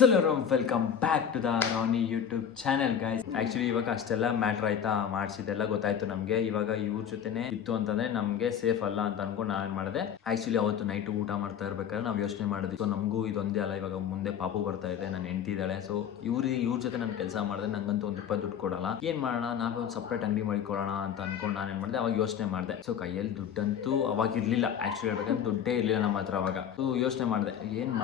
Hello, welcome back to the Rani YouTube channel guys. Actually ಇವಾಗ ಅಷ್ಟೆಲ್ಲ matter ಆಯ್ತಾ, ಮಾಡಿಸಿದೆಲ್ಲ ಗೊತ್ತಾಯ್ತು ನಮಗೆ. ಇವಾಗ ಇವ್ರ ಜೊತೆನೆ ಇತ್ತು ಅಂತಂದ್ರೆ ನಮಗೆ ಸೇಫ್ ಅಲ್ಲ ಅಂತ ಅನ್ಕೊಂಡು ನಾನು ಮಾಡಿದೆ. ಆಕ್ಚುಲಿ ಅವತ್ತು ನೈಟ್ ಊಟ ಮಾಡ್ತಾ ಇರ್ಬೇಕಾದ್ರೆ ನಾವು ಯೋಚನೆ ಮಾಡಿದ್ವಿ, ಸೊ ನಮಗೂ ಇದೊಂದೇ ಅಲ್ಲ, ಇವಾಗ ಮುಂದೆ ಪಾಪು ಬರ್ತಾ ಇದೆ, ನನ್ನ ಹೆಂಡತಿ ಇದ್ದಾಳೆ. ಸೊ ಇವ್ರ ಜೊತೆ ನಾನು ಕೆಲಸ ಮಾಡಿದ್ರೆ ನಂಗಂತೂ ₹1 ದುಡ್ಡು ಕೊಡಲ್ಲ. ಏನ್ ಮಾಡೋಣ, ನಾವೇ ಒಂದು ಸಪ್ರೇಟ್ ಅಂಗಡಿ ಮಾಡಿಕೊಳ್ಳೋಣ ಅಂತ ಅನ್ಕೊಂಡು ನಾನು ಏನ್ ಮಾಡಿದೆ, ಅವಾಗ ಯೋಚನೆ ಮಾಡಿದೆ. ಸೊ ಕೈಯಲ್ಲಿ ದುಡ್ಡಂತೂ ಅವಾಗ ಇರ್ಲಿಲ್ಲ, ಆಕ್ಚುಲಿ ಹೇಳ್ಬೇಕಂದ್ರೆ ದುಡ್ಡೇ ಇರ್ಲಿಲ್ಲ ನಮ್ಮ ಹತ್ರ ಅವಾಗ. ಸೊ ಯೋಚನೆ ಮಾಡಿದೆ, ಏನ್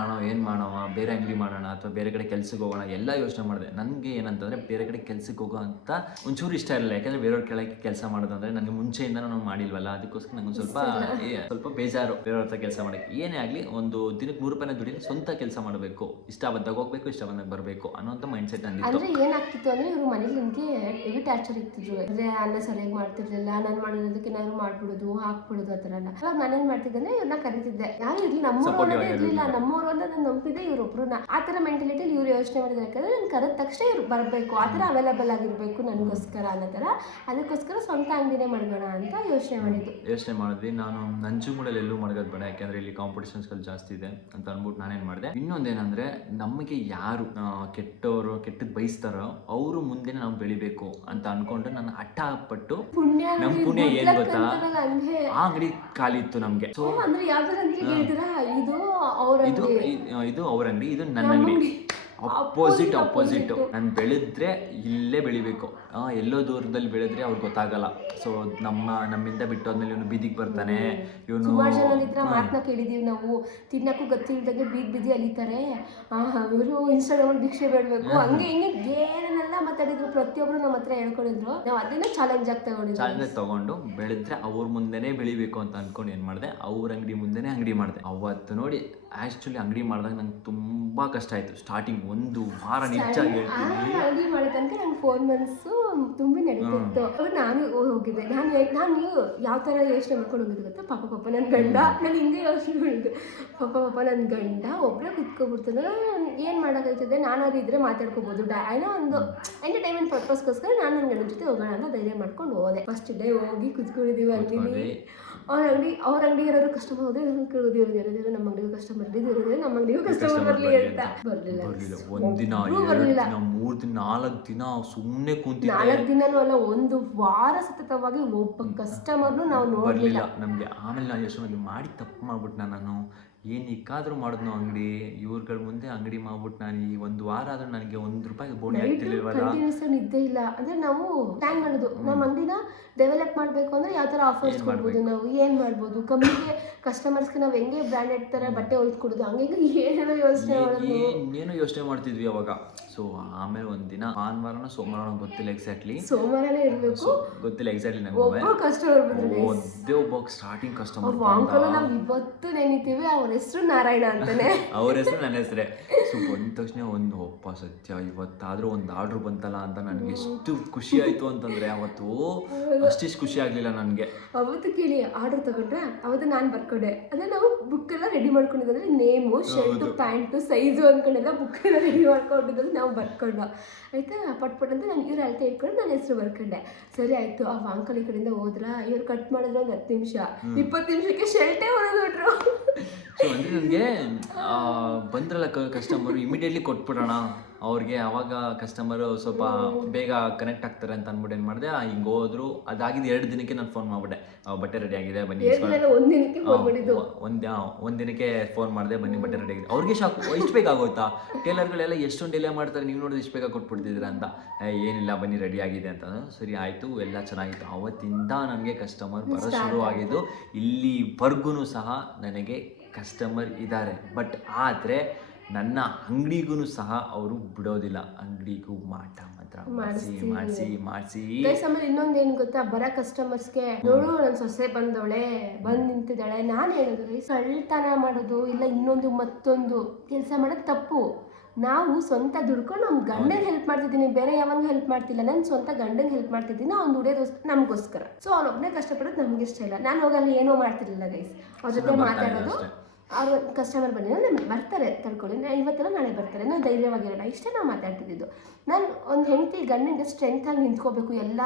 ಮಾಡೋಣ, ಬೇರೆ ಅಂಗಡಿ ಮಾಡೋಣ ಅಥವಾ ಬೇರೆ ಕಡೆ ಕೆಲ್ಸಕ್ಕೆ ಹೋಗೋಣ, ಎಲ್ಲ ಯೋಚನೆ ಮಾಡಿದೆ. ನನಗೆ ಏನಂತಂದ್ರೆ ಬೇರೆ ಕಡೆ ಕೆಲ್ಸಕ್ಕೆ ಹೋಗೋ ಅಂತ ಒಂಚೂರು ಇಷ್ಟ ಇರಲಿಲ್ಲ. ಯಾಕಂದ್ರೆ ಬೇರೆಯವ್ರ ಕೆಳಗೆ ಕೆಲಸ ಮಾಡೋದಂದ್ರೆ ನನಗೆ ಮುಂಚೆಯಿಂದ ನಾವು ಮಾಡಿಲ್ವಲ್ಲ, ಅದಕ್ಕೋಸ್ಕರ ನಂಗೆ ಸ್ವಲ್ಪ ಬೇಜಾರು ಬೇರೆಯವ್ರ ಹತ್ರ ಕೆಲಸ ಮಾಡಕ್ಕೆ. ಏನೇ ಆಗಲಿ ಒಂದು ದಿನಕ್ಕೆ ₹100 ದುಡಿಲಿ, ಸ್ವಂತ ಕೆಲಸ ಮಾಡಬೇಕು, ಇಷ್ಟ ಬಂದಾಗ ಹೋಗ್ಬೇಕು, ಇಷ್ಟ ಬಂದಾಗ ಬರಬೇಕು ಅನ್ನೋಂಥ ಮೈಂಡ್ ಸೆಟ್ ನಂದಿತ್ತು. ಅಂದ್ರೆ ಏನಾಗ್ತಿತ್ತು ಅಂದ್ರೆ ಇವ್ರು ಮನೇಲಿ ನನಗೆ ಹೆವಿ ಟಾರ್ಚರ್ ಇರ್ತಿದ್ರು. ಅಂದ್ರೆ ಅನ್ನ ಸರಿಯಾಗಿ ಮಾಡ್ತಿರ್ಲಿಲ್ಲ, ನಾನು ಮಾಡಿರೋದಕ್ಕೆ ಏನಾದ್ರು ಮಾಡ್ಬಿಡೋದು, ಹಾಕ್ಬಿಡೋದು ಆ ಥರ ಎಲ್ಲ. ಅವಾಗ ನಾನೇನ್ ಮಾಡ್ತಿದ್ದೆ, ಇವ್ರನ್ನ ಕರಿತಿದ್ದೆ. ಯಾರು ಇರ್ಲಿ, ನಮ್ಮೂರು ಇರ್ಲಿಲ್ಲ, ನಮ್ಮೂರು ಅಂತ ನಾನು ನಂಬಿದ್ದೆ ಇವ್ರೊಬ್ರನ್ನ. ಆ ಥರ ಮೆಂಟಾಲಿಟಿಲಿ ಇವ್ರು ಯೋಚನೆ ಮಾಡಿದ್ರೆ, ಯಾಕಂದ್ರೆ ನಾನು ಕರೆದ ತಕ್ಷಣ ಇವ್ರು ಬರಬೇಕು, ಆ ಥರ ಅವೈಲೇಬಲ್ ಆಗಿರ್ಬೇಕು ನನಗೋಸ್ಕರ ಅನ್ನೋ ಥರ. ಅದಕ್ಕೋಸ್ಕರ ಸ್ವಂತ ಅಂಗಡಿನೇ ಮಾಡೋಣ ಅಂತ ಯೋಚನೆ ಮಾಡಿದ್ವಿ. ನಾನು ನಂಜುಗೂಡಲ್ಲಿ ಎಲ್ಲೂ ಮಡಗೋದು ಬೇಡ, ಯಾಕೆಂದ್ರೆ ಇಲ್ಲಿ ಕಾಂಪಿಟೇಷನ್ಸ್ಗಳು ಜಾಸ್ತಿ ಇದೆ ಅಂತ ಅಂದ್ಬಿಟ್ಟು ನಾನೇನ್ ಮಾಡಿದೆ. ಇನ್ನೊಂದೇನಂದ್ರೆ, ನಮಗೆ ಯಾರು ಕೆಟ್ಟದ್ ಬಯಸ್ತಾರೋ ಅವರು ಮುಂದೆ ನಾವು ಬೆಳಿಬೇಕು ಅಂತ ಅನ್ಕೊಂಡು ನಾನು ಹಠ ಪಟ್ಟು, ನಮ್ ಪುಣ್ಯ ಏನ್ ಗೊತ್ತಾ, ಆ ಅಂಗಡಿ ಖಾಲಿ ಇತ್ತು ನಮ್ಗೆ. ಸೊ ಇದು ಅವ್ರ ಅಂಗಡಿ, ಇದು ನನ್ನ ಅಂಗಡಿ. ಅಪೋಸಿಟ್ ನಾನು ಬೆಳೆದ್ರೆ ಇಲ್ಲೇ ಬೆಳಿಬೇಕು. ಎಲ್ಲೋ ದೂರದಲ್ಲಿ ಬೆಳೆದ್ರೆ ಅವ್ರಿಗೆ ಗೊತ್ತಾಗಲ್ಲ. ಸೊ ನಮ್ಮಿಂದ ಬಿಟ್ಟೋದ್ಮೇಲೆ ಇವನು ಬೀದಿಗೆ ಬರ್ತಾನೆ, ಇವನು ಮಾತನ್ನ ಕೇಳಿದೀವಿ ನಾವು. ತಿನ್ನಕ್ಕೂ ಗೊತ್ತಿಲ್ದಂಗೆ ಬೀದಿ ಅಲಿತಾರೆ, ಇವರು ಇನ್ಸ್ಟಾಗ್ರಾಮ್ ಭಿಕ್ಷೆ ಬೇಡಬೇಕು, ಹಂಗೆ ಹಿಂಗೆ ಏನೇನೆಲ್ಲ ಮಾತಾಡಿದ್ರು. ಪ್ರತಿಯೊಬ್ರು ನಮ್ಮ ಹತ್ರ ಹೇಳ್ಕೊಂಡಿದ್ರು. ನಾವು ಅದನ್ನ ಚಾಲೆಂಜ್ ತಗೊಂಡು ಬೆಳೆದ್ರೆ ಅವ್ರ ಮುಂದೆನೆ ಬೆಳಿಬೇಕು ಅಂತ ಅನ್ಕೊಂಡು ಏನ್ ಮಾಡಿದೆ, ಅವ್ರ ಅಂಗಡಿ ಮುಂದೆನೆ ಅಂಗಡಿ ಮಾಡಿದೆ. ಅವತ್ತು ನೋಡಿ, ಆಕ್ಚುಲಿ ಅಂಗಡಿ ಮಾಡಿದಾಗ ನಂಗೆ ತುಂಬಾ ಕಷ್ಟ ಆಯ್ತು. ಸ್ಟಾರ್ಟಿಂಗ್ 1 ವಾರ ನಿಜಾಗಿ ಹೇಳ್ತೀನಿ, ಅಂಗಡಿ ಮಾಡೋ ತನಕ ನಂಗೆ 4 months ತುಂಬಿ ನಡೀತಿತ್ತು. ನಾನು ಹೋಗಿದ್ದೆ. ನಾನು ಯಾವ ಥರ ಯೋಚನೆ ಮಾಡ್ಕೊಂಡು ಹೋಗಿದ್ದೆ ಗೊತ್ತಾ, ಪಾಪ ನನ್ನ ಗಂಡ, ನಾನು ಹಿಂಗೆ ಯೋಚನೆ ಮಾಡಿದ್ದೆ, ಪಾಪ ನನ್ನ ಗಂಡ ಒಬ್ಬರೇ ಕುತ್ಕೊಬಿಡ್ತಾನೆ, ಏನು ಮಾಡೋಕ್ಕಾಗ್ತದೆ, ನಾನಾದ್ರು ಇದ್ರೆ ಮಾತಾಡ್ಕೋಬೋದು, ಏನೋ ಒಂದು ಎಂಟರ್ಟೈನ್ಮೆಂಟ್ ಪರ್ಪಸ್ಗೋಸ್ಕರ ನಾನು ನನ್ನ ಗಂಡನ ಜೊತೆ ಹೋಗೋಣ ಅಂತ ಧೈರ್ಯ ಮಾಡ್ಕೊಂಡು ಹೋದೆ. ಫಸ್ಟ್ ಡೇ ಹೋಗಿ ಕುತ್ಕೊಂಡಿದ್ದೀವಿ ಅಂಗಡಿ. ಅವ್ರ ಅಂಗಡಿ ಯಾರು ಕಸ್ಟಮರ್ ಹೋದ್ರೆ ಕೇಳೋದು, ನಮ್ಮ ಅಂಗಡಿಗೂ ಕಸ್ಟಮರ್ ಇರೋದೇ, ನಮ್ಮ ಅಂಗಡಿಗೂ ಕಸ್ಟಮರ್ ಬರಲಿ ಅಂತ. ಬರಲಿಲ್ಲ. 1 ದಿನ 2 ದಿನ 3 ದಿನ 4 ದಿನ ಸುಮ್ಮನೆ ಕೂತಿದ್ದೆ. 4 ದಿನನೂ ಅಲ್ಲ, 1 ವಾರ ಸತತವಾಗಿ ಒಬ್ಬ ಕಸ್ಟಮರ್ನು ನಾವು ನೋಡಲಿಲ್ಲ ನಮಗೆ. ಆಮೇಲೆ ನಾನು ಯೋಚನೆ ಮಾಡಿ ತಪ್ಪು ಮಾಡ್ಬಿಟ್ಟು ನಾನು ಏನಕ್ಕಾದ್ರೂ ಮಾಡಿದ್ನು ಅಂಗಡಿ, ಇವ್ರಗಳ ಮುಂದೆ ಅಂಗಡಿ ಮಾಡ್ಬಿಟ್ಟು ನಾನು ಈ 1 ವಾರ ಆದ್ರೂ ನನಗೆ ₹1 ಬೋಣಿ ಆಗ್ತಿರ್ಲಿಲ್ವಲ್ಲ. ನಿದ್ದೆ ಇಲ್ಲ. ಅಂದ್ರೆ ನಾವು ಪ್ಲಾನ್ ಮಾಡೋದು, ನಮ್ಮ ಅಂಗಡಿನ ಡೆವಲಪ್ ಮಾಡಬೇಕು ಅಂದ್ರೆ ಯಾವ ಥರ ಆಫರ್ಸ್ ಕೊಡ್ಬೋದು, ನಾವು ಏನು ಮಾಡ್ಬೋದು, ಕಮ್ಮಿಗೆ ಕಸ್ಟಮರ್ಸ್ಗೆ ನಾವು ಹೆಂಗೆ ಬ್ರ್ಯಾಂಡೆಡ್ ಥರ ಬಟ್ಟೆ ಹೊಲ್ಕೊಡೋದು, ಹಂಗೆ ಏನೇನೋ ಯೋಚನೆ ಮಾಡ್ತಿದ್ವಿ ಅವಾಗ. ಸೊ ಆಮೇಲೆ ಒಂದಿನ ಭಾನುವಾರನ ಸೋಮವಾರ ಗೊತ್ತಿಲ್ಲ ಎಕ್ಸಾಕ್ಟ್ಲಿ, ಸೋಮವಾರನೇ ಇರಬೇಕು, ಗೊತ್ತಿಲ್ಲ ಎಕ್ಸಾಕ್ಟ್ಲಿ ನಂಗೆ. ಒಬ್ಬ ಸ್ಟಾರ್ಟಿಂಗ್ ಕಸ್ಟಮರ್ ನಾವು ಇವತ್ತು ನೆನಿತೀವಿ. ಅವ್ರ ಹೆಸರು ನಾರಾಯಣ ಅಂತಾನೆ, ಅವ್ರ ಹೆಸರು ನನ್ನ ಹೆಸರೇ. ಸೊ ಬಂದ ತಕ್ಷಣ ಒಪ್ಪ ಸತ್ಯ ಇವತ್ತಾದ್ರೂ ಒಂದು ಆರ್ಡ್ರ್ ಬಂತಲ್ಲ ಅಂತ ನನಗೆ ಎಷ್ಟು ಖುಷಿ ಆಯ್ತು ಅಂತಂದ್ರೆ, ಅವತ್ತು ಅಷ್ಟಿಷ್ಟು ಖುಷಿ ಆಗ್ಲಿಲ್ಲ ನನಗೆ. ಅವತ್ತು ಕೇಳಿ ಆರ್ಡರ್ ತಗೊಂಡ್ರೆ ಅವತ್ತು ನಾನು ಬರ್ಕೊಂಡೆ. ಅಂದ್ರೆ ನಾವು ಬುಕ್ ಎಲ್ಲ ರೆಡಿ ಮಾಡ್ಕೊಂಡಿದ್ರೆ, ನೇಮು, ಶರ್ಟು, ಪ್ಯಾಂಟು, ಸೈಜು ಅಂದ್ಕೊಂಡೆಲ್ಲ ಬುಕ್ ಎಲ್ಲ ರೆಡಿ ಮಾಡ್ಕೊಂಡಿದ್ದು ನಾವು ಬರ್ಕೊಂಡು ಆಯ್ತಾ. ಪಟ್ ಅಂತ ನಾನು ಇವ್ರ ಅಳತೆ ಇಟ್ಕೊಂಡು ನನ್ನ ಹೆಸರು ಬರ್ಕೊಂಡೆ. ಸರಿ ಆಯ್ತು. ಆ ಅಂಕಲ್ ಈ ಕಡೆಯಿಂದ ಹೋದ್ರ, ಇವ್ರು ಕಟ್ ಮಾಡಿದ್ರು ಒಂದು 10 ನಿಮಿಷ 20 ನಿಮಿಷಕ್ಕೆ ಶರ್ಟೇ ಹೊಡೆದ್ಬಿಟ್ರು. ಸೊ ಅಂದರೆ ನನಗೆ ಬಂದ್ರಲ್ಲ ಕಸ್ಟಮರು, ಇಮಿಡಿಯೇಟ್ಲಿ ಕೊಟ್ಬಿಡೋಣ ಅವ್ರಿಗೆ. ಅವಾಗ ಕಸ್ಟಮರು ಸ್ವಲ್ಪ ಬೇಗ ಕನೆಕ್ಟ್ ಆಗ್ತಾರೆ ಅಂತ ಅಂದ್ಬಿಟ್ಟು ಏನು ಮಾಡಿದೆ, ಹಿಂಗೆ ಹೋದ್ರು. ಅದಾಗಿದ್ದು 2 ದಿನಕ್ಕೆ ನಾನು ಫೋನ್ ಮಾಡಿಬಿಟ್ಟೆ, ಬಟ್ಟೆ ರೆಡಿ ಆಗಿದೆ ಬನ್ನಿ. ಒಂದು ದಿನಕ್ಕೆ ಫೋನ್ ಮಾಡಿದೆ, ಬನ್ನಿ ಬಟ್ಟೆ ರೆಡಿ ಆಗಿದೆ. ಅವ್ರಿಗೆ ಶಾಕ್, ಇಷ್ಟು ಬೇಗ ಆಗೋಯ್ತಾ, ಟೇಲರ್ಗಳೆಲ್ಲ ಎಷ್ಟೊಂದು ಡಿಲೇ ಮಾಡ್ತಾರೆ, ನೀವು ನೋಡಿದ್ರೆ ಇಷ್ಟು ಬೇಗ ಕೊಟ್ಬಿಡ್ತಿದ್ದೀರಾ ಅಂತ. ಏನಿಲ್ಲ ಬನ್ನಿ ರೆಡಿ ಆಗಿದೆ ಅಂತ. ಸರಿ ಆಯಿತು, ಎಲ್ಲ ಚೆನ್ನಾಗಿತ್ತು. ಅವತ್ತಿಂದ ನನಗೆ ಕಸ್ಟಮರ್ ಬರೋ ಶುರು ಆಗಿದ್ದು. ಇಲ್ಲಿವರೆಗೂ ಸಹ ನನಗೆ ಕಸ್ಟಮರ್ ಇದ್ದಾರೆ. ಬಟ್ ಆದರೆ ನನ್ನ ಅಂಗಡಿಗೂ ಸಹ ಅವರು ಬಿಡೋದಿಲ್ಲ, ಅಂಗಡಿಗೂ ಮಾತ್ರ ಮಾಡಿಸಿ. ಆಮೇಲೆ ಇನ್ನೊಂದೇನು ಗೊತ್ತಾ, ಬರೋ ಕಸ್ಟಮರ್ಸ್ಗೆ ನೋಡು ನನ್ನ ಸೊಸೆ ಬಂದವಳೆ, ಬಂದು ನಿಂತಿದ್ದಾಳೆ, ನಾನು ಹೇಳಿದ್ರೆ ಸಳ್ತನ ಮಾಡೋದು ಇಲ್ಲ ಇನ್ನೊಂದು ಮತ್ತೊಂದು ಕೆಲಸ ಮಾಡೋದು ತಪ್ಪು. ನಾವು ಸ್ವಂತ ದುಡ್ಕೊಂಡು ನಮ್ಮ ಗಂಡಂಗೆ ಹೆಲ್ಪ್ ಮಾಡ್ತಿದ್ದೀನಿ, ಬೇರೆ ಯಾವನಿಗೂ ಹೆಲ್ಪ್ ಮಾಡ್ತಿಲ್ಲ. ನಾನು ಸ್ವಂತ ಗಂಡಂಗೆ ಹೆಲ್ಪ್ ಮಾಡ್ತಿದ್ದೀನಿ, ಅವ್ನು ದುಡಿಯೋದೋಸ್ಕರ ನಮಗೋಸ್ಕರ. ಸೊ ಅವನೊಬ್ಬನೇ ಕಷ್ಟಪಡೋದು ನಮ್ಗೆ ಇಷ್ಟ ಇಲ್ಲ. ನಾನು ಹೋಗಲ್ಲ, ಏನೋ ಮಾಡ್ತಿರ್ಲಿಲ್ಲ ಗೈಸ್. ಅವ್ರ ಜೊತೆ ಮಾತಾಡೋದು, ಅವ್ರು ಕಸ್ಟಮರ್ ಬಂದಿರೋ ಬರ್ತಾರೆ ತಡ್ಕೊಳ್ಳಿ, ಇವತ್ತೆಲ್ಲ ನಾಳೆ ಬರ್ತಾರೆ, ನಾವು ಧೈರ್ಯವಾಗಿರೋಣ, ಇಷ್ಟೇ ನಾವು ಮಾತಾಡ್ತಿದ್ದು. ನಾನು ಒಂದು ಹೆಂಡತಿ ಗಂಡಿಂದ ಸ್ಟ್ರೆಂತಾಗಿ ನಿಂತ್ಕೋಬೇಕು ಎಲ್ಲ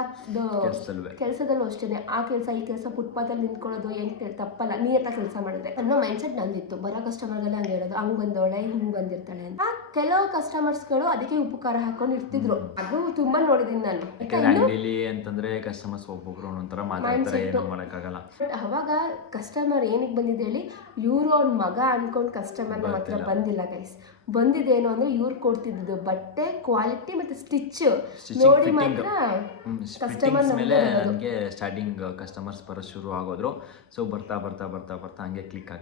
ಕೆಲಸದಲ್ಲೂ ಅಷ್ಟೇ. ಆ ಕೆಲಸ ಈ ಕೆಲಸ ಫುಟ್ಪಾತಲ್ಲಿ ನಿಂತ್ಕೊಳ್ಳೋದು ಏನು ತಪ್ಪಲ್ಲ, ನಿಯತ್ತಾಗಿ ಕೆಲಸ ಮಾಡಿದ್ರೆ ಅನ್ನೋ ಮೈಂಡ್ಸೆಟ್ ನಂದಿತ್ತು. ಬರೋ ಕಸ್ಟಮರ್ಗೆಲ್ಲ ಹಂಗೆ ಹೇಳೋದು, ಹಂಗೆ ಬಂದವಳೆ ಹಿಂಗೆ ಬಂದಿರ್ತಾಳೆ ಅಂತ. ಕೆಲವು ಕಸ್ಟಮರ್ಸ್ಗಳು ಅದಕ್ಕೆ ಉಪ್ಪು ಖಾರ ಹಾಕೊಂಡು ಇರ್ತಿದ್ರು, ಅದು ತುಂಬಾ ನೋಡಿದೀನಿ ನಾನು. ಅಂಗಡಿಲಿ ಅಂತಂದ್ರೆ ಕಸ್ಟಮರ್ಸ್ ಒಬ್ಬೊಬ್ರು ಒಂಥರ ಮಾತಾಡ್ತಾರೆ, ಏನು ಮಾಡೋಕ್ಕಾಗಲ್ಲ. ಬಟ್ ಅವಾಗ ಕಸ್ಟಮರ್ ಏನಕ್ಕೆ ಬಂದಿದೆ ಹೇಳಿ, ಇವರು ಅವ್ನ ಮಗ ಅನ್ಕೊಂಡು ಕಸ್ಟಮರ್ ನಮ್ಮ ಹತ್ರ ಬಂದಿಲ್ಲ ಗೈಸ್. ಬಂದಿದ್ದೇನು ಅಂದ್ರೆ ಇವ್ರು ಕೊಡ್ತಿದ್ದು ಬಟ್ಟೆ ಕ್ವಾಲಿಟಿ ಮತ್ತೆ ಸ್ಟಿಚ್ ನೋಡಿ ಮಾತ್ರ ಕಸ್ಟಮರ್ ನನಗೆ ಸ್ಟಾರ್ಟಿಂಗ್ ಕಸ್ಟಮರ್ಸ್ ಬರೋ ಶುರು ಆಗೋದ್ರು. ಸೊ ಬರ್ತಾ ಬರ್ತಾ ಬರ್ತಾ ಬರ್ತಾ ಹಂಗೆ ಕ್ಲಿಕ್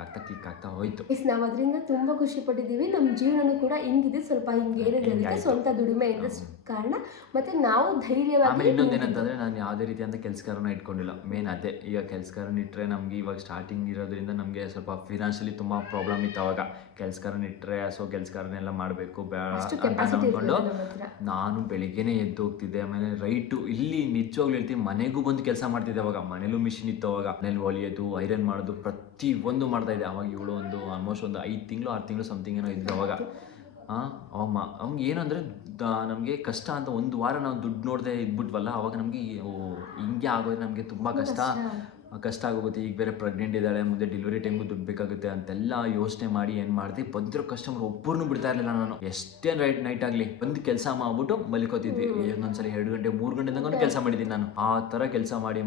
ಆಗ್ತಾ ಹೋಯ್ತು. ನಾವು ಅದರಿಂದ ತುಂಬಾ ಖುಷಿ ಪಟ್ಟಿದ್ದೀವಿ. ನಮ್ಮ ಜೀವನನೂ ಕೂಡ ಹಿಂಗಿದೆ, ಸ್ವಲ್ಪ ಹಿಂಗೆ ಏನಿದೆ, ಸ್ವಂತ ದುಡಿಮೆ ಇದ್ದ ಕಾರಣ ಮತ್ತೆ ನಾವು ಧೈರ್ಯವಾಗಿ. ಆಮೇಲೆ ಇನ್ನೊಂದೇನಂತಂದ್ರೆ ನಾನು ಯಾವುದೇ ರೀತಿಯಂತ ಕೆಲಸಗಾರನ ಇಟ್ಕೊಂಡಿಲ್ಲ. ಮೇನ್ ಅದೇ, ಈಗ ಕೆಲಸಗಾರನ ಇಟ್ಟರೆ ನಮ್ಗೆ ಇವಾಗ ಸ್ಟಾರ್ಟಿಂಗ್ ಇರೋದ್ರಿಂದ ನಮಗೆ ಸ್ವಲ್ಪ ಫಿನಾನ್ಷಿಯಲಿ ತುಂಬಾ ಪ್ರಾಬ್ಲಮ್ ಇತ್ತು. ಅವಾಗ ಕೆಲಸಗಾರನ ಇಟ್ಟರೆ ಸೊ ಕೆಲಸಗಾರನೆಲ್ಲ ಮಾಡಬೇಕು ಬೇಡ ಅಂತ ಅಂದ್ಕೊಂಡು ನಾನು ಬೆಳಿಗ್ಗೆನೇ ಎದ್ದು ಹೋಗ್ತಿದ್ದೆ. ಆಮೇಲೆ ರೈಟು ಇಲ್ಲಿ ನಿಜವಾಗ್ಲೂ ಹೇಳ್ತೀನಿ, ಮನೆಗೂ ಬಂದು ಕೆಲಸ ಮಾಡ್ತಿದ್ದೆ. ಅವಾಗ ಮನೇಲೂ ಮಿಷಿನ್ ಇತ್ತು, ಅವಾಗ ಮನೇಲಿ ಹೊಲಿಯೋದು ಐರನ್ ಮಾಡೋದು ಪ್ರತಿ ಒಂದು ಮಾಡ್ತಾ ಇದ್ದೆ. ಅವಾಗ ಇವಳು ಒಂದು ಆಲ್ಮೋಸ್ಟ್ ಒಂದು 5 ತಿಂಗಳು 6 ತಿಂಗಳು ಸಮಥಿಂಗ್ ಏನೋ ಇದ್ದು ಅವಾಗ. ಅವಾಗ ಏನಂದರೆ ನಮಗೆ ಕಷ್ಟ ಅಂತ ಒಂದು ವಾರ ನಾವು ದುಡ್ಡು ನೋಡದೆ ಇದ್ಬಿಟ್ವಲ್ಲ, ಅವಾಗ ನಮಗೆ ಹಿಂಗೆ ಆಗೋದ್ರೆ ನಮಗೆ ತುಂಬ ಕಷ್ಟ ಆಗೋಗುತ್ತೆ. ಈಗ ಬೇರೆ ಪ್ರೆಗ್ನೆಂಟ್ ಇದ್ದಾಳೆ, ಮುಂದೆ ಡೆಲಿವರಿ ಟೈಮ್ಗೂ ದುಡ್ಡು ಬೇಕಾಗುತ್ತೆ ಅಂತೆಲ್ಲ ಯೋಚನೆ ಮಾಡಿ ಏನು ಮಾಡಿದೆ, ಬಂದಿರೋ ಕಸ್ಟಮರ್ ಒಬ್ಬರನ್ನೂ ಬಿಡ್ತಾ ಇರಲಿಲ್ಲ ನಾನು. ಎಷ್ಟೇ ನೈಟ್ ಆಗಲಿ ಬಂದು ಕೆಲಸ ಮಾಡ್ಬಿಟ್ಟು ಮಲಿಕೋತಿದ್ವಿ. ಒಂದೊಂದ್ಸಲಿ 2 ಗಂಟೆ 3 ಗಂಟೆ ತನಕ ಕೆಲಸ ಮಾಡಿದ್ದೀನಿ ನಾನು. ಆ ಥರ ಕೆಲಸ ಮಾಡಿ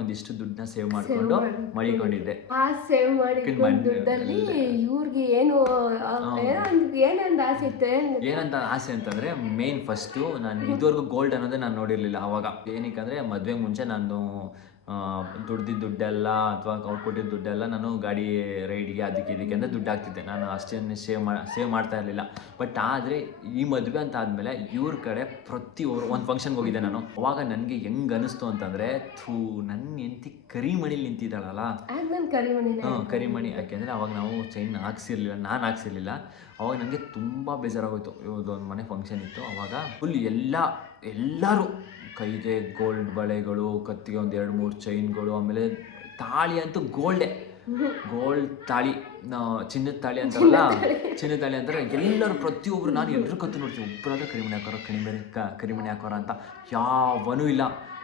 ಒಂದಿಷ್ಟು ದುಡ್ಡನ್ನ ಸೇವ್ ಮಾಡಿಕೊಂಡು ಮಲಿಕೊಂಡಿದ್ದೆ. ಆ ಸೇವ್ ಮಾಡಿ ದುಡ್ಡಲ್ಲಿ ಇವ್ರಿಗೆ ಏನಂತ ಆಸೆ ಇತ್ತು, ಏನಂತ ಆಸೆ ಅಂತಂದರೆ ಮೇನ್ ಫಸ್ಟು ನಾನು ಇದುವರೆಗೂ ಗೋಲ್ಡ್ ಅನ್ನೋದೇ ನಾನು ನೋಡಿರಲಿಲ್ಲ. ಅವಾಗ ಏನಕ್ಕೆ ಮದುವೆಗೆ ಮುಂಚೆ ನಾನು ದುಡ್ಡೆಲ್ಲ ಅಥವಾ ಅವ್ರು ಕೊಟ್ಟಿದ್ದ ದುಡ್ಡೆಲ್ಲ ನಾನು ಗಾಡಿ ರೈಡಿಗೆ ಅದಕ್ಕೆ ಇದಕ್ಕೆ ಅಂತ ದುಡ್ಡು ಹಾಕ್ತಿದ್ದೆ. ನಾನು ಅಷ್ಟೇನು ಸೇವ್ ಮಾಡ್ತಾ ಇರಲಿಲ್ಲ. ಬಟ್ ಆದರೆ ಈ ಮದುವೆ ಅಂತ ಆದಮೇಲೆ ಇವ್ರ ಕಡೆ ಪ್ರತಿಯೊಬ್ಬರು ಒಂದು ಫಂಕ್ಷನ್ಗೆ ಹೋಗಿದ್ದೆ ನಾನು. ಅವಾಗ ನನಗೆ ಹೆಂಗೆ ಅನಿಸ್ತು ಅಂತಂದರೆ, ನನ್ನ ಹೆಂಡತಿ ಕರಿಮಣಿಲಿ ನಿಂತಿದ್ದಾಳಲ್ಲ, ಕರಿಮಣಿ. ಯಾಕೆಂದರೆ ಅವಾಗ ನಾವು ಚೈನ್ ಹಾಕ್ಸಿರ್ಲಿಲ್ಲ, ನಾನು ಹಾಕ್ಸಿರ್ಲಿಲ್ಲ. ಅವಾಗ ನನಗೆ ತುಂಬ ಬೇಜಾರಾಗೋಯ್ತು. ಇವತ್ತೊಂದು ಮನೆ ಫಂಕ್ಷನ್ ಇತ್ತು, ಅವಾಗ ಫುಲ್ ಎಲ್ಲರೂ ಕೈಗೆ ಗೋಲ್ಡ್ ಬಳೆಗಳು, ಕತ್ತಿಗೆ ಒಂದು 2-3 ಚೈನ್ಗಳು, ಆಮೇಲೆ ತಾಳಿ ಅಂತೂ ಗೋಲ್ಡ್ ತಾಳಿ, ಚಿನ್ನದ ತಾಳಿ ಅಂತಾರಲ್ಲ, ಚಿನ್ನದ ತಾಳಿ ಅಂತಾರೆ ಎಲ್ಲರೂ. ಪ್ರತಿಯೊಬ್ಬರು ನಾನು ಎಲ್ಲರೂ ಕತ್ತು ನೋಡ್ತೀವಿ, ಒಬ್ಬರಾದ್ರೆ ಕರಿಮಣಿ ಹಾಕೋರ ಅಂತ ಯಾವನೂ ಇಲ್ಲ.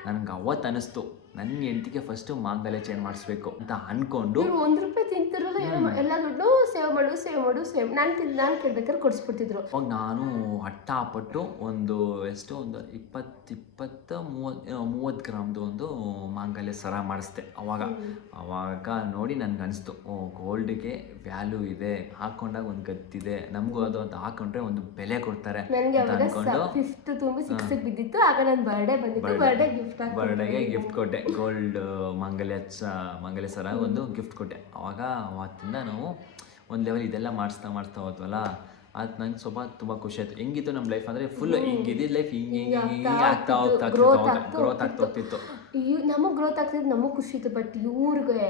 ನನಗೆ ಅವತ್ತು ಅನ್ನಿಸ್ತು, ನನ್ನ ಹೆಂಡತಿಗೆ ಫಸ್ಟು ಮಾಂಗಲ್ಯ ಚೈನ್ ಮಾಡಿಸ್ಬೇಕು ಅಂತ ಅಂದ್ಕೊಂಡು. 1 ರೂಪಾಯಿ ತಿಂತಿರಲ್ಲ, ಎಲ್ಲ ದುಡ್ಡು ಸೇವ್ ಮಾಡು ನಾನು ಕೇಳ್ಬೇಕಾದ್ರೆ ಕೊಡಿಸ್ಬಿಡ್ತಿದ್ರು. ಅವಾಗ ನಾನು ಹಟ್ಟಪಟ್ಟು ಒಂದು 20-30 ಗ್ರಾಮ್ದು ಒಂದು ಮಾಂಗಲ್ಯ ಸರ ಮಾಡಿಸ್ದೆ. ಅವಾಗ ನೋಡಿ ನನಗೆ ಅನಿಸ್ತು, ಗೋಲ್ಡ್ಗೆ ವ್ಯಾಲ್ಯೂ ಇದೆ, ಹಾಕೊಂಡಾಗ ಒಂದು ಗತ್ತಿದೆ, ನಮಗೂ ಅದು ಅಂತ ಹಾಕೊಂಡ್ರೆ ಒಂದು ಬೆಲೆ ಕೊಡ್ತಾರೆ ಅಂತ ಅಂದ್ಕೊಂಡು 5th ತುಂಬಿ 6th ಬಿದ್ದಿತ್ತು. ಆಗ ನನ್ನ ಬರ್ಡೇ ಬಂದಿತ್ತು, ಬರ್ಡೇಗೆ ಗಿಫ್ಟ್ ಕೊಟ್ಟೆ, ಗೋಲ್ಡ್ ಮಾಂಗಲ್ಯ ಸರ ಒಂದು ಗಿಫ್ಟ್ ಕೊಟ್ಟೆ. ಅವತ್ತಿಂದ ನಾವು ಒಂದು ಲೆವೆಲ್ ಇದೆಲ್ಲ ಮಾಡಿಸ್ತಾ ಹೋದ್ವಲ್ಲ, ಅದು ನಂಗೆ ತುಂಬ ಖುಷಿ ಆಯ್ತು. ಹೆಂಗಿತ್ತು ನಮ್ಮ ಲೈಫ್ ಅಂದರೆ ಫುಲ್ ಹಿಂಗಿದ್ದ ಲೈಫ್ ಹಿಂಗೆ ಆಗ್ತಾ ಹೋಗ್ತಿತ್ತು. ನಮಗೆ ಗ್ರೋತ್ ಆಗ್ತಿದ್ದು ನಮಗೆ ಖುಷಿ ಇತ್ತು. ಬಟ್ ಇವ್ರಿಗೆ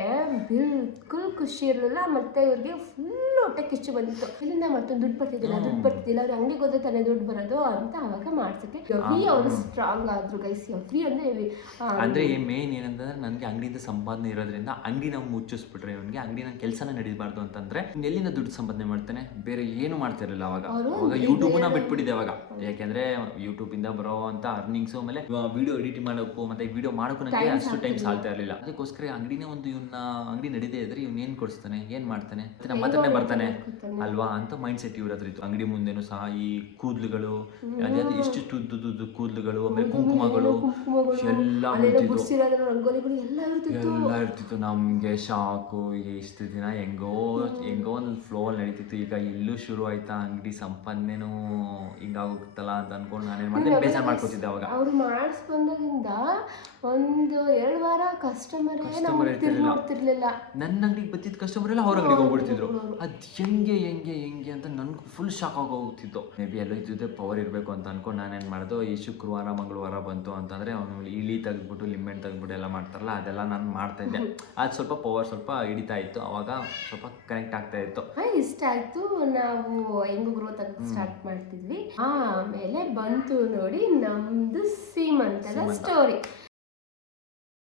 ಬಿಲ್ಕುಲ್ ಖುಷಿ ಇರಲಿಲ್ಲ. ಮತ್ತು ಇವ್ರಿಗೆ ಫುಲ್ ಹೊಟ್ಟೆ ಕಿಚ್ಚು ಬಂದಿತ್ತು. ಇಲ್ಲಿಂದ ಮತ್ತೊಂದು ದುಡ್ಡು ಬರ್ತಿದ್ದಿಲ್ಲ ಅವ್ರ ಅಂಗಡಿಗೆ ಹೋದ್ರೆ ತಾನೇ ದುಡ್ಡು ಬರೋದು ಅಂತ ಅವಾಗ ಮಾಡ್ಸಕ್ಕೆ ಎವ್ರಿ ಅವರು ಸ್ಟ್ರಾಂಗ್ ಆದ್ರು ಗೈಸ್. ಎವ್ರಿ ಅಂದರೆ ಮೇನ್ ಏನಂತಂದ್ರೆ ನನಗೆ ಅಂಗಡಿಯಿಂದ ಸಂಪಾದನೆ ಇರೋದ್ರಿಂದ ಅಂಗಡಿ ನಾವು ಮುಚ್ಚಿಸ್ಬಿಟ್ರೆ ಇವನಿಗೆ ಅಂಗಡಿ ನನ್ನ ಕೆಲಸನ ನಡೀಬಾರ್ದು ಅಂತಂದ್ರೆ ಎಲ್ಲಿಂದ ದುಡ್ಡು ಸಂಪಾದನೆ ಮಾಡ್ತಾನೆ, ಬೇರೆ ಏನು ಮಾಡ್ತಿರಲಿಲ್ಲ. ಅವಾಗ ಯೂಟ್ಯೂಬ್ನ ಬಿಟ್ಬಿಟ್ಟಿದೆ ಅವಾಗ. ಯಾಕೆಂದ್ರೆ ಯೂಟ್ಯೂಬಿಂದ ಬರೋ ಅಂತ ಅರ್ನಿಂಗ್ಸ್, ಆಮೇಲೆ ವಿಡಿಯೋ ಎಡಿಟ್ ಮಾಡೋಕ್ಕೂ ಮತ್ತೆ ವಿಡಿಯೋ ಮಾಡೋಕ್ಕೂ ನನಗೆ ಅಷ್ಟು ಟೈಮ್ ಸಾಲ್ತಾ ಇರಲಿಲ್ಲ. ಅದಕ್ಕೋಸ್ಕರ ಅಂಗಡಿನೇ ಇವನ್ನ ಅಂಗಡಿ ನಡೀದೇ ಇದ್ರೆ ಇವ್ನು ಏನು ಕೊಡಿಸ್ತಾನೆ, ಏನು ಮಾಡ್ತಾನೆ, ನಮ್ಮ ಹತ್ರನೇ ಬರ್ತಾನೆ ಅಲ್ವಾ ಅಂತ ಮೈಂಡ್ ಸೆಟ್ ಇವ್ರ ಹತ್ರ ಇತ್ತು. ಅಂಗಡಿ ಮುಂದೆನೂ ಸಹ ಈ ಕೂದಲುಗಳು, ಅದೇ ಇಷ್ಟು ತುದ್ದು ಕೂದಲುಗಳು, ಆಮೇಲೆ ಕುಂಕುಮಗಳು ಎಲ್ಲ ಇರ್ತಿತ್ತು. ನಮಗೆ ಶಾಕು, ಇಷ್ಟು ದಿನ ಹೆಂಗೋ ಒಂದು ಫ್ಲೋ ನಡೀತಿತ್ತು. ಈಗ ಇಲ್ಲೂ ಶುರು ಆಯ್ತಾ ಅಂಗಡಿ ಸಂಪಾದನೆನೂ ಹಿಂಗಾಗೋಗುತ್ತಲ್ಲ ಅಂತ ಅನ್ಕೊಂಡು ನಾನೇನು ಮಾಡಿದೆ, ಬೇಜಾರು ಮಾಡ್ಕೊತಿದ್ದೆ. ಅವಾಗ ಅವ್ರು ಮಾಡಿಸ್ಕೊಂಡಾಗಿಂದ 1-2 ವಾರ ಕಸ್ಟಮರ್ ನೋಡ್ತಿರ್ಲಿಲ್ಲ. ನನ್ನ ಅಂಗಡಿಗೆ ಬತ್ತಿದ್ದ ಕಸ್ಟಮರ್ ಎಲ್ಲ ಅವ್ರ ಅಂಗಡಿಗೆ ಹೋಗ್ಬಿಡ್ತಿದ್ರು. ಅದು ಹೆಂಗೆ ಅಂತ ನನ್ಗೆ ಫುಲ್ ಶಾಕ್ ಆಗೋಗ್ತಿತ್ತು. ಮೇ ಬಿ ಎಲ್ಲೋ ಇದ್ದಿದ್ದೆ ಪವರ್ ಇರಬೇಕು ಅಂತ ಅನ್ಕೊಂಡು ನಾನೇನು ಮಾಡಿದೆ, ಈ ಶುಕ್ರವಾರ ಮಂಗಳವಾರ ಬಂತು ಅಂತಂದರೆ ಅವನು ಇಳಿ ತೆಗೆದ್ಬಿಟ್ಟು ಲಿಂಬೆಣ್ಣೆ ತೆಗೆದ್ಬಿಟ್ಟು ಎಲ್ಲ ಮಾಡ್ತಾರಲ್ಲ, ಅದೆಲ್ಲ ನಾನು ಮಾಡ್ತಾಯಿದ್ದೆ. ಅದು ಸ್ವಲ್ಪ ಪವರ್ ಸ್ವಲ್ಪ ಹಿಡಿತಾ ಇತ್ತು. ಅವಾಗ ಸ್ವಲ್ಪ ಕನೆಕ್ಟ್ ಆಗ್ತಾ ಇತ್ತು. ಇಷ್ಟ ಆಯಿತು. ನಾವು ಹೆಂಗು ಗ್ರೋತ್ ಆಗಿ ಸ್ಟಾರ್ಟ್ ಮಾಡ್ತಿದ್ವಿ. ಆಮೇಲೆ ಬಂತು ನೋಡಿ ನಮ್ದು ಸೀಮಂತದ ಸ್ಟೋರಿ.